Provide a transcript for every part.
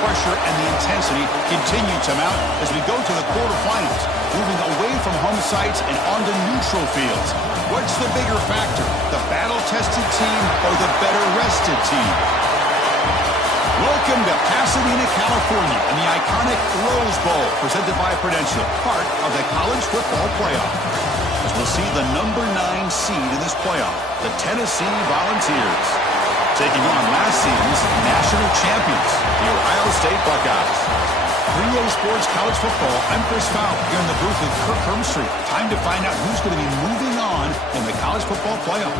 pressure and the intensity continue to mount as we go to the quarterfinals, moving away from home sites and onto neutral fields. What's the bigger factor, the battle-tested team or the better-rested team? Welcome to Pasadena, California, and the iconic Rose Bowl, presented by Prudential, part of the college football playoff. As we'll see the number 9 seed in this playoff, the Tennessee Volunteers, taking on last season's national champions, the Ohio State Buckeyes. 3A Sports College Football, I'm Chris Fowler, here in the booth with Kirk Hermstreet. Time to find out who's going to be moving on in the college football playoff.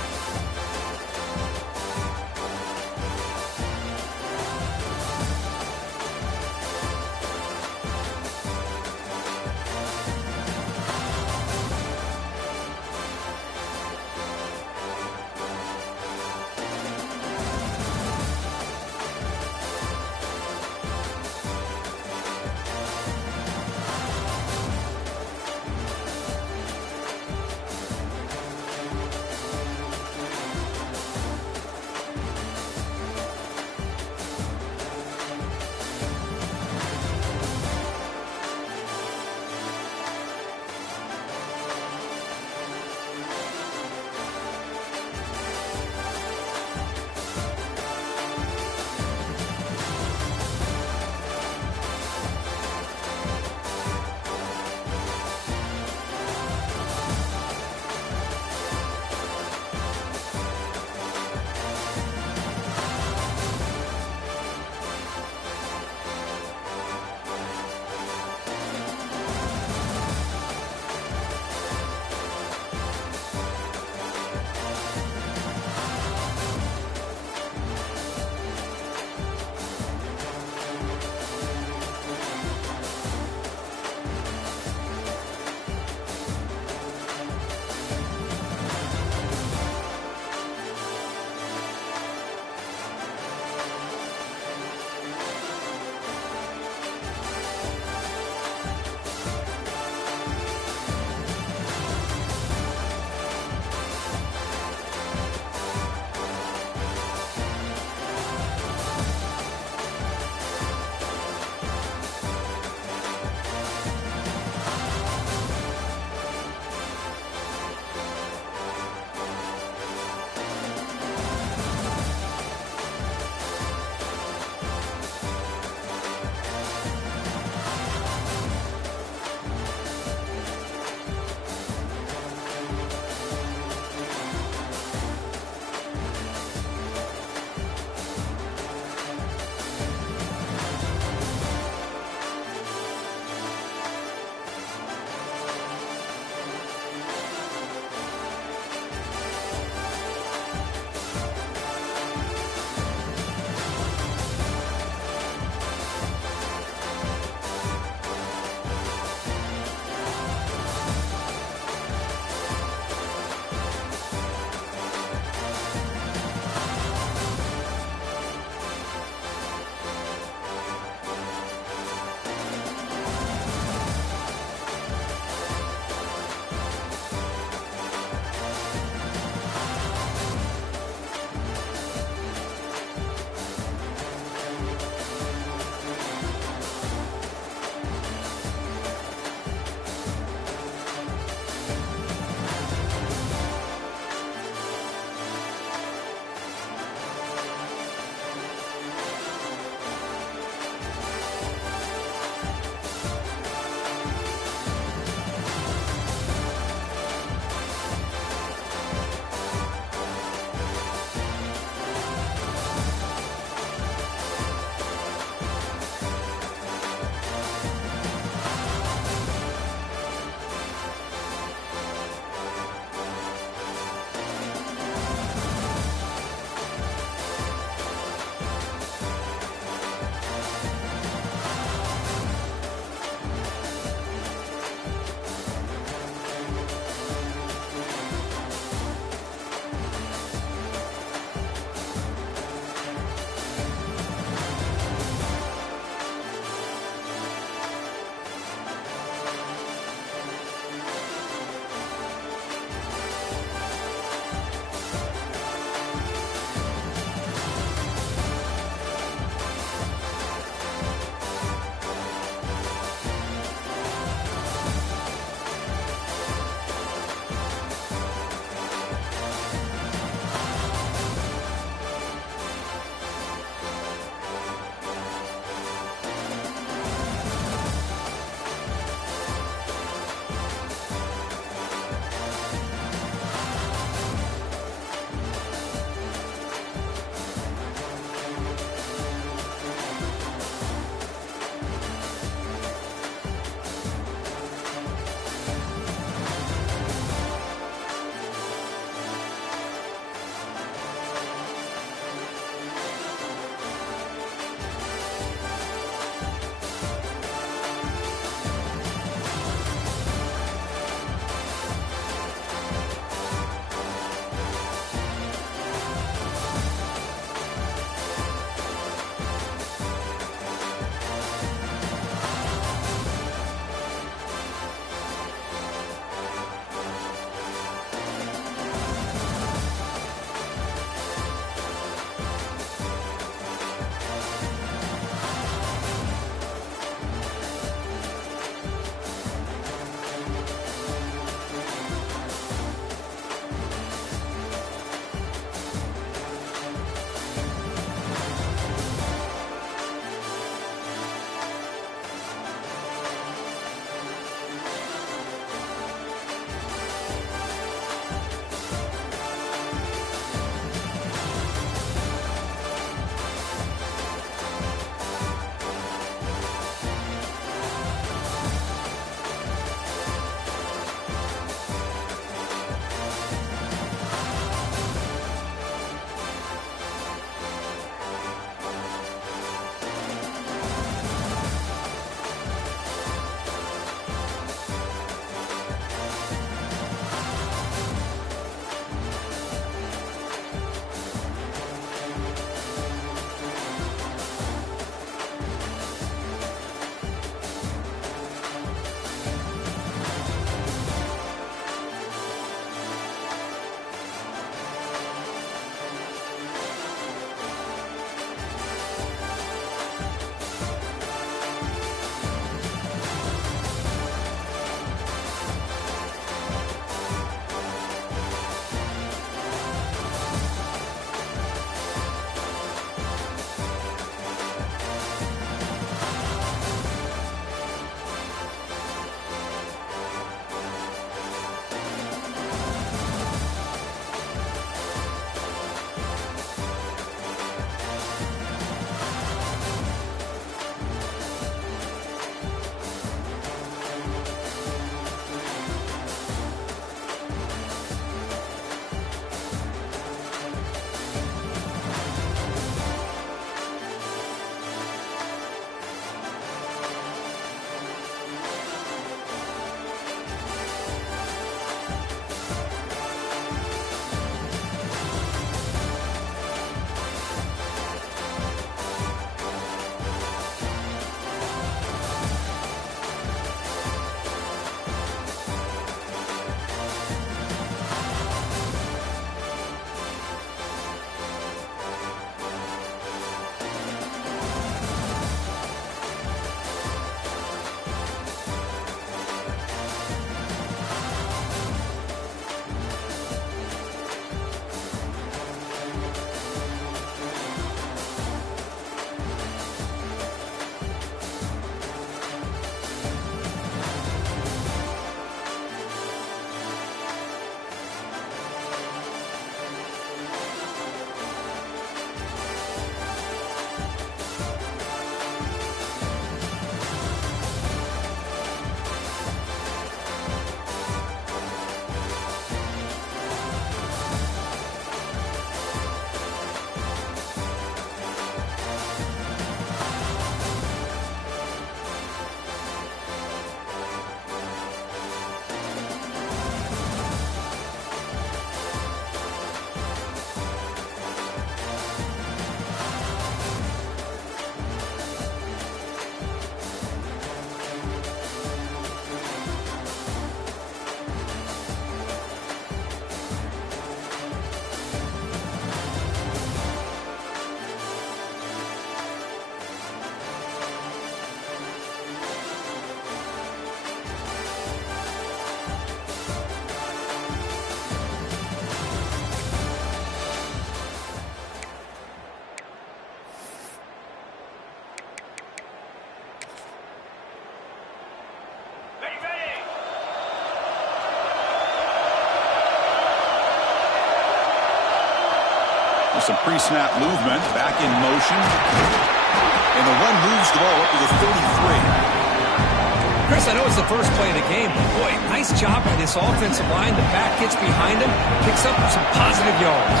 some pre-snap movement, back in motion. And the run moves the ball up to the 33. Chris, I know it's the first play of the game, but boy, nice job by this offensive line. The back gets behind him, picks up some positive yards.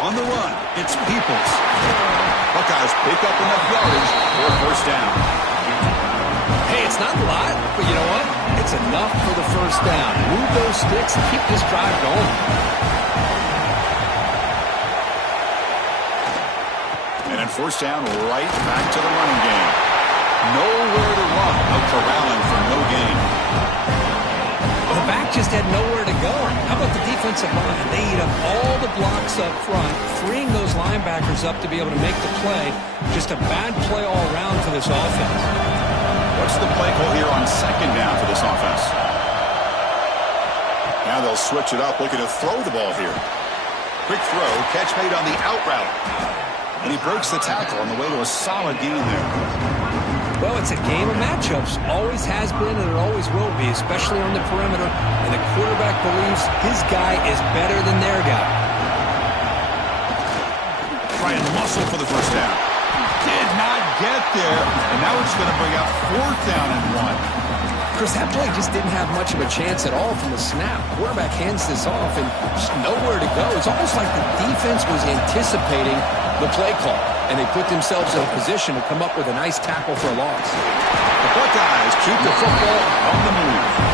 On the run, it's Peoples. Buckeyes pick up enough yardage for a first down. Hey, it's not a lot, but you know what? It's enough for the first down. Move those sticks and keep this drive going. And then first down, right back to the running game. Nowhere to run. No corralling for no gain. Well, the back just had nowhere to go. How about the defensive line? They eat up all the blocks up front, freeing those linebackers up to be able to make the play. Just a bad play all around for this offense. What's the play call here on second down for this offense? Now they'll switch it up, looking to throw the ball here. Quick throw, catch made on the out route. And he breaks the tackle on the way to a solid gain there. Well, it's a game of matchups. Always has been and it always will be, especially on the perimeter. And the quarterback believes his guy is better than their guy. Try and muscle for the first down. Did not get there. And now it's going to bring out fourth down and 1. Chris, that play just didn't have much of a chance at all from the snap. Quarterback hands this off and just nowhere to go. It's almost like the defense was anticipating the play call, and they put themselves in a position to come up with a nice tackle for a loss. The Buckeyes keep the football on the move.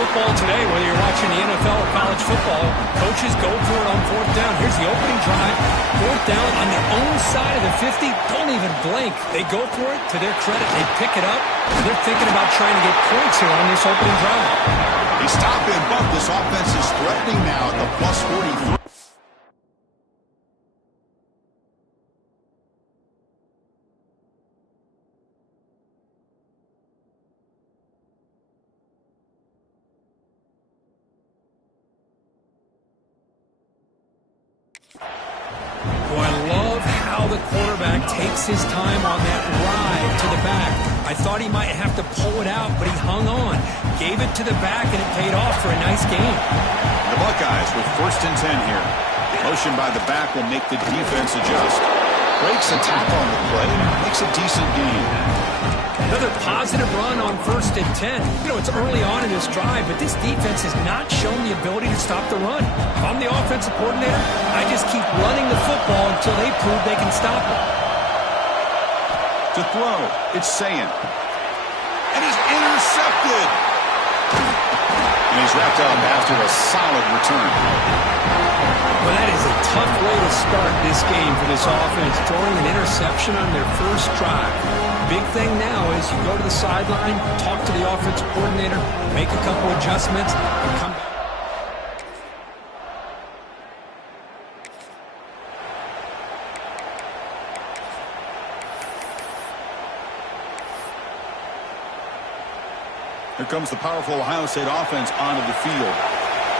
football today, whether you're watching the NFL or college football, coaches go for it on fourth down. Here's the opening drive. Fourth down on their own side of the 50. Don't even blink. They go for it. To their credit, they pick it up. And they're thinking about trying to get points here on this opening drive. They stop and bump. This offense is threatening now at the plus 43. Boy, I love how the quarterback takes his time on that ride to the back. I thought he might have to pull it out, but he hung on. Gave it to the back, and it paid off for a nice game. The Buckeyes with 1st and 10 here. Motion by the back will make the defense adjust. Breaks a tackle on the play, makes a decent gain. Another positive run on 1st and 10. You know, it's early on in this drive, but this defense has not shown the ability to stop the run. If I'm the offensive coordinator, I just keep running the football until they prove they can stop it. To throw, it's Sayin. And he's intercepted. And he's wrapped up after a solid return. Well, that is a tough way to start this game for this offense, throwing an interception on their first drive. Big thing now is you go to the sideline, talk to the offensive coordinator, make a couple adjustments, and come back. Here comes the powerful Ohio State offense onto the field.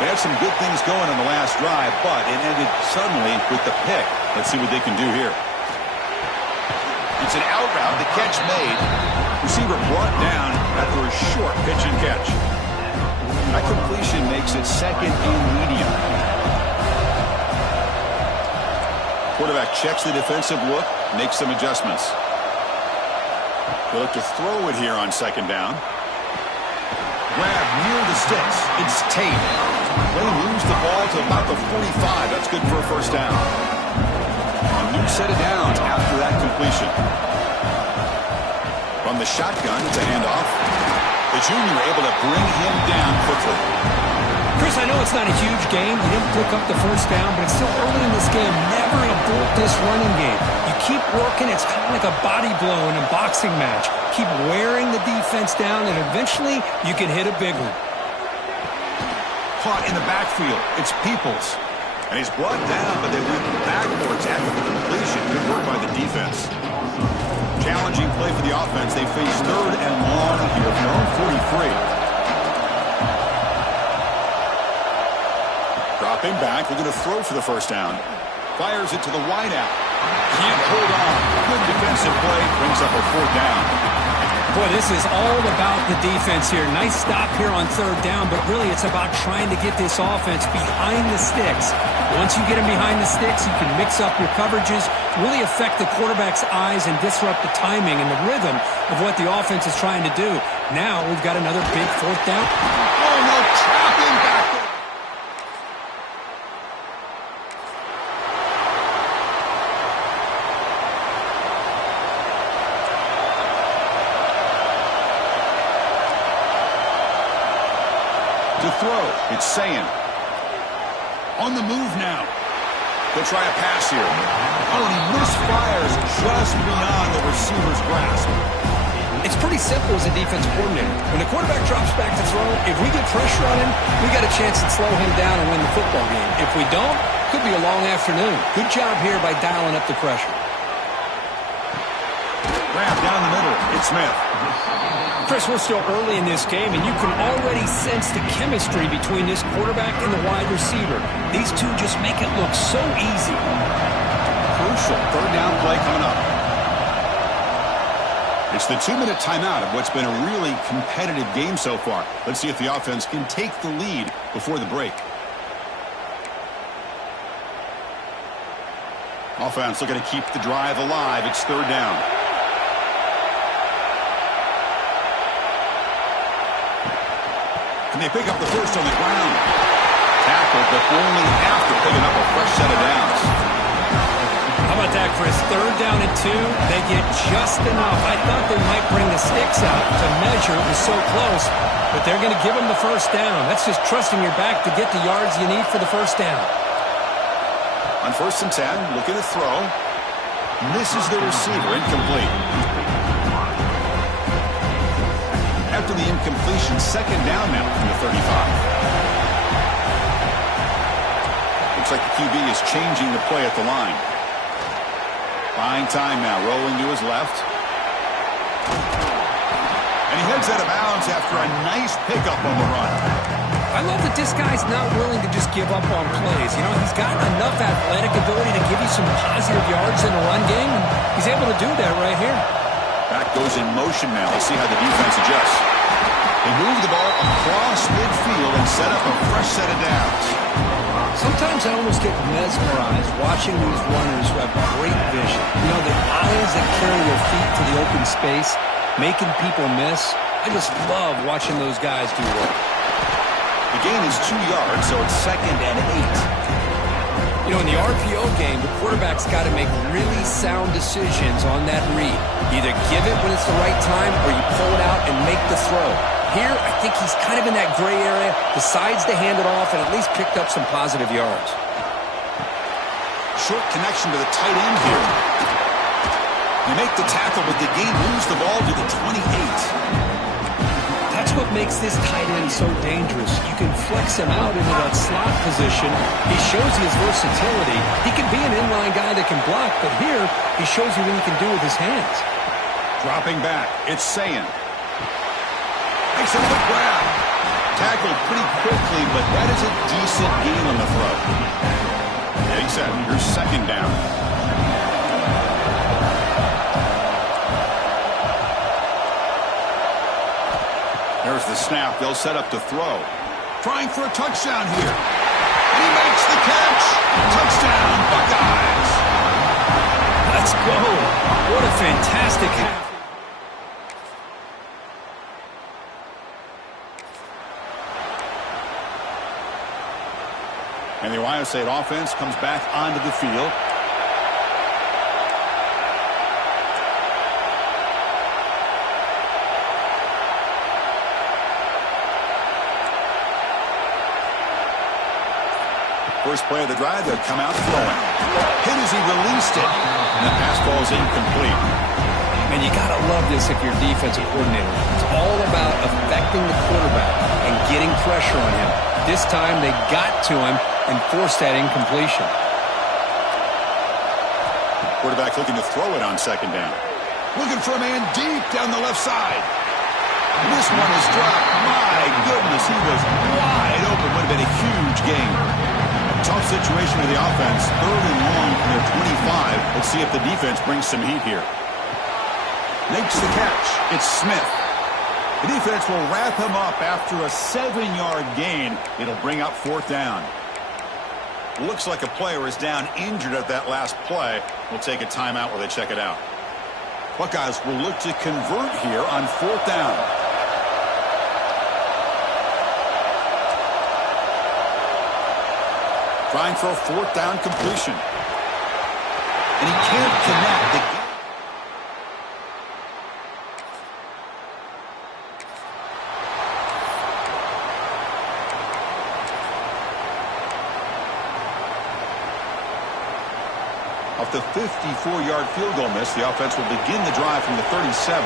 They had some good things going on the last drive, but it ended suddenly with the pick. Let's see what they can do here. It's an out route, the catch made. Receiver brought down after a short pitch and catch. That completion makes it 2nd and medium. Quarterback checks the defensive look, makes some adjustments. They'll look to throw it here on 2nd down. Grab near the sticks. It's Tate. They moves the ball to about the 45. That's good for a 1st down. A new set of downs after that completion. From the shotgun, it's a handoff. The junior able to bring him down quickly. Chris, I know it's not a huge game. You didn't pick up the 1st down, but it's still early in this game. Never abort this running game. You keep working. It's kind of like a body blow in a boxing match. Keep wearing the defense down, and eventually you can hit a big one. Caught in the backfield. It's Peoples. And he's brought down, but they went backwards after the completion. Good work by the defense. Challenging play for the offense. They face 3rd and long here from their own 43. Dropping back. They're going to throw for the 1st down. Fires it to the wideout. Can't hold on. Good defensive play. Brings up a 4th down. Boy, this is all about the defense here. Nice stop here on 3rd down, but really it's about trying to get this offense behind the sticks. Once you get them behind the sticks, you can mix up your coverages, really affect the quarterback's eyes and disrupt the timing and the rhythm of what the offense is trying to do. Now we've got another big 4th down. Oh, no, trapping back there. To throw, it's Sayin. On the move now. They'll try a pass here. Oh, and he misfires just beyond the receiver's grasp. It's pretty simple as a defense coordinator. When the quarterback drops back to throw, if we get pressure on him, we got a chance to slow him down and win the football game. If we don't, could be a long afternoon. Good job here by dialing up the pressure. Grab down the middle. It's Smith. Chris, we're still early in this game, and you can already sense the chemistry between this quarterback and the wide receiver. These two just make it look so easy. Crucial 3rd down play coming up. It's the 2-minute timeout of what's been a really competitive game so far. Let's see if the offense can take the lead before the break. Offense looking to keep the drive alive. It's 3rd down. And they pick up the 1st on the ground. Tackled, but only after picking up a fresh set of downs. How about that, Chris? 3rd down and 2. They get just enough. I thought they might bring the sticks out to measure. It was so close, but they're going to give them the 1st down. That's just trusting your back to get the yards you need for the 1st down. On 1st and 10, looking to throw. Misses the receiver, incomplete. After the incompletion, 2nd down now from the 35. Looks like the QB is changing the play at the line. Buying time now, rolling to his left. And he heads out of bounds after a nice pickup on the run. I love that this guy's not willing to just give up on plays. You know, he's got enough athletic ability to give you some positive yards in the run game, and he's able to do that right here. Back goes in motion now. Let's see how the defense adjusts. They move the ball across midfield and set up a fresh set of downs. Sometimes I almost get mesmerized watching these runners who have great vision. You know, the eyes that carry their feet to the open space, making people miss. I just love watching those guys do work. The gain is 2 yards, so it's 2nd and 8. You know, in the RPO game, the quarterback's got to make really sound decisions on that read. Either give it when it's the right time or you pull it out and make the throw. Here, I think he's kind of in that gray area, decides to hand it off, and at least picked up some positive yards. Short connection to the tight end here. They make the tackle, but the gain moves the ball to the 28. That's what makes this tight end so dangerous. You can flex him out into that slot position. He shows his versatility. He can be an inline guy that can block, but here, he shows you what he can do with his hands. Dropping back, it's Sayin. Makes another grab. Tackled pretty quickly, but that is a decent gain on the throw. Yeah, he said, here's 2nd down. There's the snap. They'll set up to throw. Trying for a touchdown here. And he makes the catch. Touchdown, Buckeyes. Let's go. What a fantastic half. And the Ohio State offense comes back onto the field. First play of the drive, they'll come out throwing. Hit as he released it. And the pass ball is incomplete. Man, you got to love this if you're a defensive coordinator. It's all about affecting the quarterback and getting pressure on him. This time they got to him and forced that incompletion. Quarterback looking to throw it on 2nd down. Looking for a man deep down the left side. This one is dropped. My goodness, he was wide open. Would have been a huge gain. Tough situation for the offense. 3rd and long from their 25. Let's see if the defense brings some heat here. Makes the catch. It's Smith. The defense will wrap him up after a 7-yard gain. It'll bring up 4th down. Looks like a player is down injured at that last play. We'll take a timeout while they check it out. Buckeyes will look to convert here on 4th down. Trying for a 4th down completion. And he can't connect. Off the 54-yard field goal miss, the offense will begin the drive from the 37.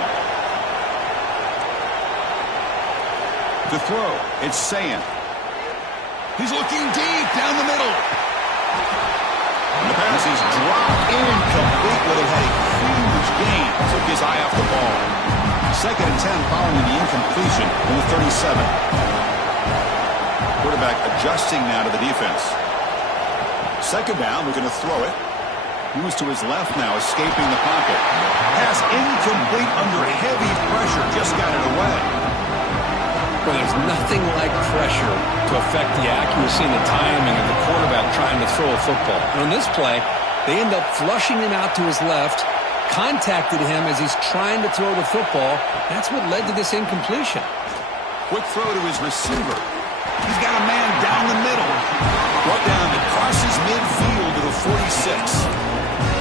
To throw, it's Sayin. He's looking deep down the middle. And the pass is dropped incomplete, but it had a huge gain. Took his eye off the ball. 2nd and 10 following the incompletion from the 37. Quarterback adjusting now to the defense. 2nd down, we're going to throw it. Moves to his left now, escaping the pocket. Pass incomplete under heavy pressure. Just got it away. Well, there's nothing like pressure to affect the accuracy and the timing of the quarterback trying to throw a football. And on this play, they end up flushing him out to his left, contacted him as he's trying to throw the football. That's what led to this incompletion. Quick throw to his receiver. He's got a man down the middle. Brought down that crosses midfield to the 46.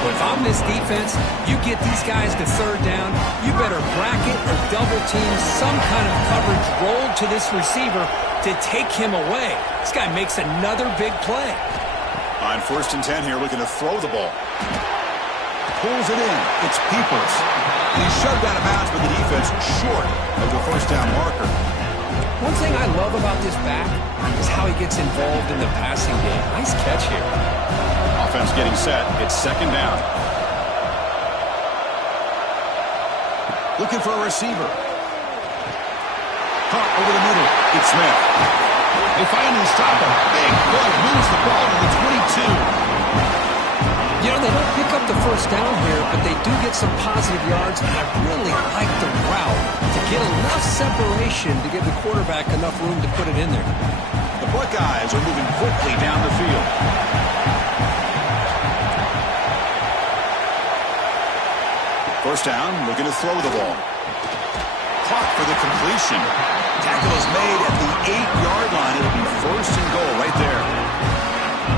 If I'm this defense, you get these guys to third down, you better bracket or double team some kind of coverage roll to this receiver to take him away. This guy makes another big play. On 1st and 10 here, looking to throw the ball. Pulls it in. It's Peoples. And he's shoved out of bounds with the defense short of the first down marker. One thing I love about this back is how he gets involved in the passing game. Nice catch here. Offense getting set. It's 2nd down. Looking for a receiver. Caught over the middle. It's Smith. They finally stop him. Big play. Moves the ball to the 22. You know, they don't pick up the first down here, but they do get some positive yards, and I really like the route to get enough separation to give the quarterback enough room to put it in there. The Buckeyes are moving quickly down the field. First down, looking to throw the ball. Clock for the completion. Tackle is made at the 8-yard line. It'll be 1st and goal right there.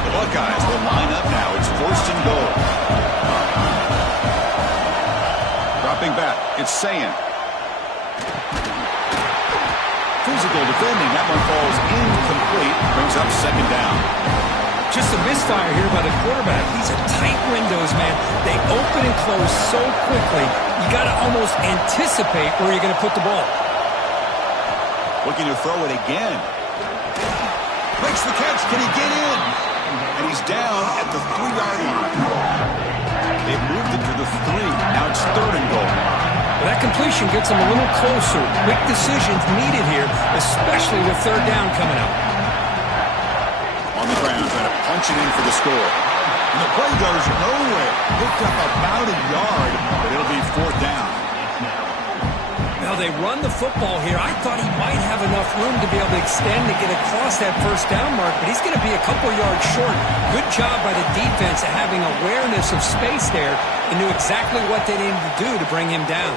The Buckeyes will line up now. It's 1st and goal. Dropping back. It's Sayin. Physical defending. That one falls incomplete. Brings up 2nd down. Just a misfire here by the quarterback. These are tight windows, man. They open and close so quickly. You got to almost anticipate where you're going to put the ball. Looking to throw it again. Makes the catch. Can he get in? And he's down at the 3-yard line. They've moved it to the 3. Now it's 3rd and goal. Well, that completion gets them a little closer. Quick decisions needed here, especially with 3rd down coming up. On the ground, trying to punch it in for the score. And the play goes nowhere. Picked up about a yard, but it'll be 4th down. Now they run the football here. I thought he might have enough room to be able to extend to get across that 1st down mark, but he's going to be a couple yards short. Good job by the defense of having awareness of space there and knew exactly what they needed to do to bring him down.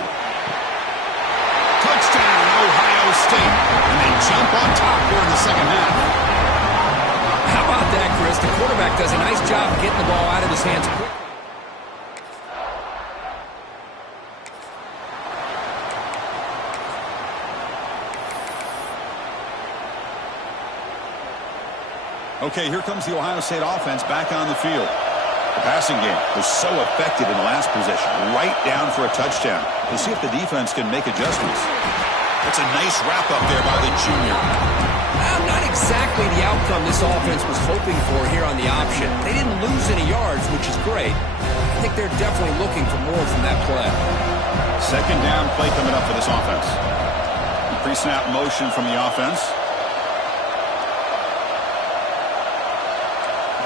Touchdown, Ohio State. And they jump on top here in the 2nd half. How about that, Chris? The quarterback does a nice job of getting the ball out of his hands quickly. Okay, here comes the Ohio State offense back on the field. The passing game was so effective in the last possession, right down for a touchdown. We'll see if the defense can make adjustments. That's a nice wrap-up there by the junior. Not exactly the outcome this offense was hoping for here on the option. They didn't lose any yards, which is great. I think they're definitely looking for more from that play. 2nd down play coming up for this offense. Pre-snap motion from the offense.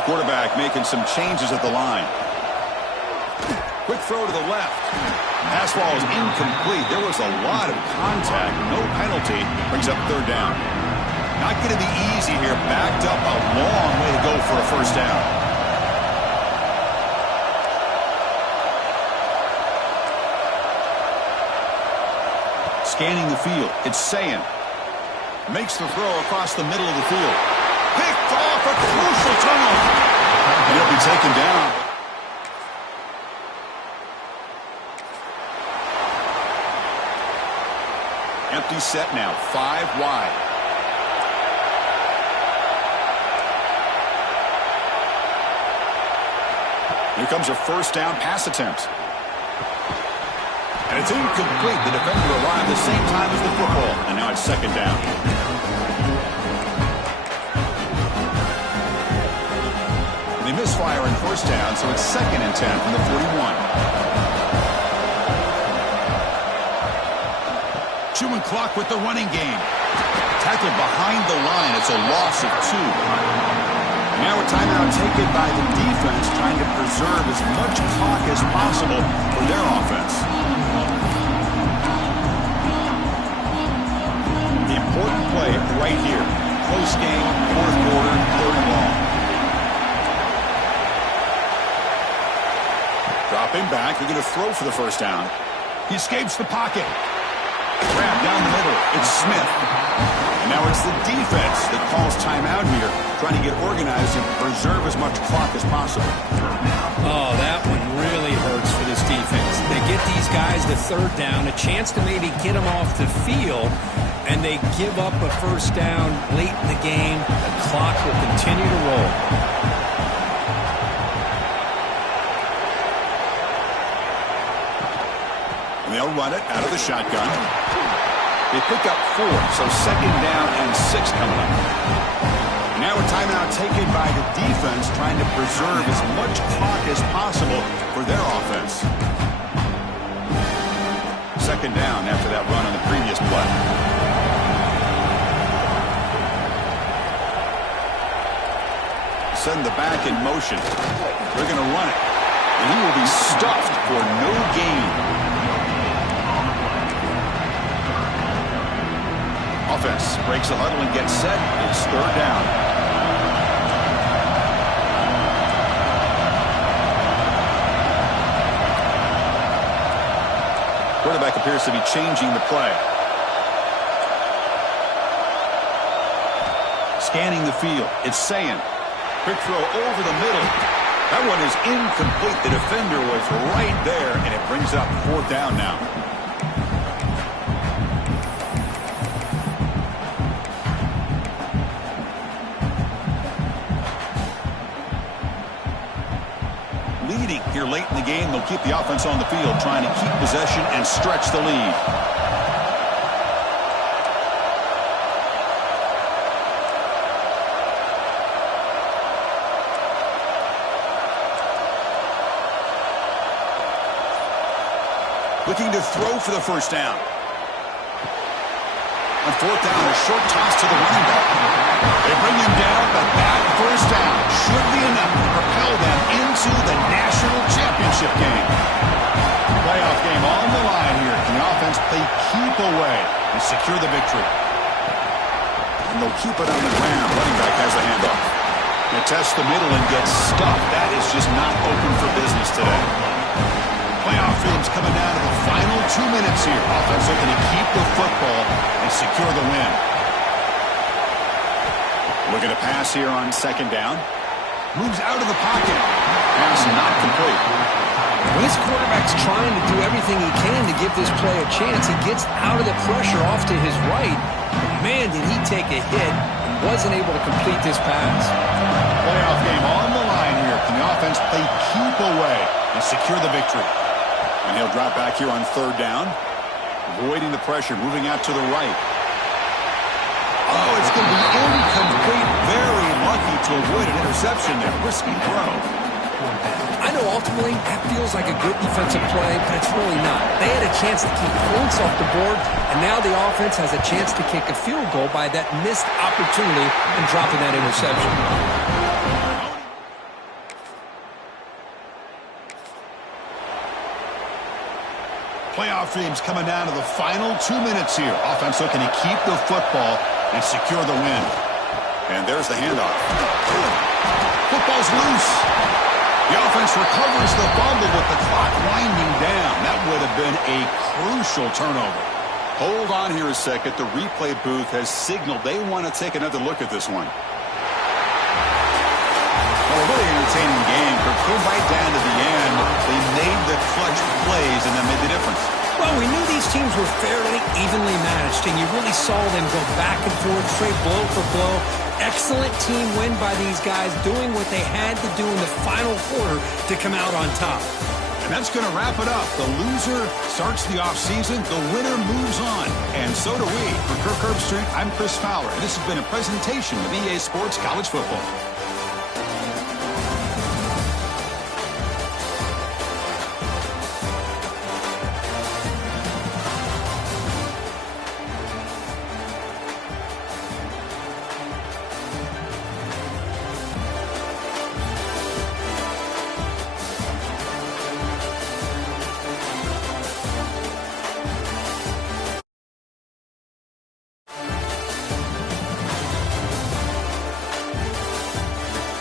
Quarterback making some changes at the line. Quick throw to the left. Pass ball is incomplete. There was a lot of contact. No penalty. Brings up 3rd down. Not going to be easy here. Backed up a long way to go for a 1st down. Scanning the field. It's Sayin. Makes the throw across the middle of the field. Picked off a crucial turnover. And he'll be taken down. Empty set now. 5 wide. Here comes a 1st down pass attempt. And it's incomplete. The defender arrived the same time as the football. And now it's 2nd down. They misfire in 1st down, so it's 2nd and 10 from the 41. Chewing clock with the running game. Tackled behind the line. It's a loss of 2. Now a timeout taken by the defense, trying to preserve as much clock as possible for their offense. The important play right here. Close game, 4th quarter, 3rd and long. Dropping back, they're going to throw for the 1st down. He escapes the pocket. Grab down the middle. It's Smith. And now it's the defense that calls timeout here, trying to get organized and preserve as much clock as possible. Oh, that one really defense. They get these guys to third down, a chance to maybe get them off the field, and they give up a first down late in the game. The clock will continue to roll. They'll run it out of the shotgun. They pick up 4, so second down and 6 coming up. Now a timeout taken by the defense, trying to preserve as much clock as possible for their offense. Second down after that run on the previous play. Send the back in motion. They're going to run it, and he will be stuffed for no gain. Offense breaks the huddle and gets set. It's third down. Quarterback appears to be changing the play. Scanning the field. It's saying, quick throw over the middle. That one is incomplete. The defender was right there, and it brings up fourth down now. Here late in the game, they'll keep the offense on the field, trying to keep possession and stretch the lead. Looking to throw for the first down. On fourth down, a short toss to the running back. They bring him down, but that first down should be enough to propel them into the national championship game. Playoff game on the line here. Can the offense play keep away and secure the victory? And they'll keep it on the ground. Running back has the handoff. They test the middle and get stuffed. That is just not open for business today. Playoff films coming down to the final 2 minutes here. Offense looking to keep the football and secure the win. Looking to pass here on second down. Moves out of the pocket. Pass not complete. When his quarterback's trying to do everything he can to give this play a chance, he gets out of the pressure off to his right. But man, did he take a hit and wasn't able to complete this pass. Playoff game on the line here. Can the offense play keep away and secure the victory? And he'll drop back here on third down. Avoiding the pressure, moving out to the right. Oh, it's going to be incomplete. Very lucky to avoid an interception there. Risky throw. I know ultimately that feels like a good defensive play, but it's really not. They had a chance to keep points off the board, and now the offense has a chance to kick a field goal by that missed opportunity and dropping that interception. Playoff games coming down to the final 2 minutes here. Offense looking to keep the football and secure the win. And there's the handoff. Football's loose. The offense recovers the fumble with the clock winding down. That would have been a crucial turnover. Hold on here a second. The replay booth has signaled they want to take another look at this one. Well, a really entertaining game. Come right down to the end. They made the clutch plays, and that made the difference. Well, we knew these teams were fairly evenly matched, and you really saw them go back and forth, trade blow for blow. Excellent team win by these guys, doing what they had to do in the final quarter to come out on top. And that's going to wrap it up. The loser starts the offseason. The winner moves on. And so do we. For Kirk Herbstreit, I'm Chris Fowler. And this has been a presentation of EA Sports College Football.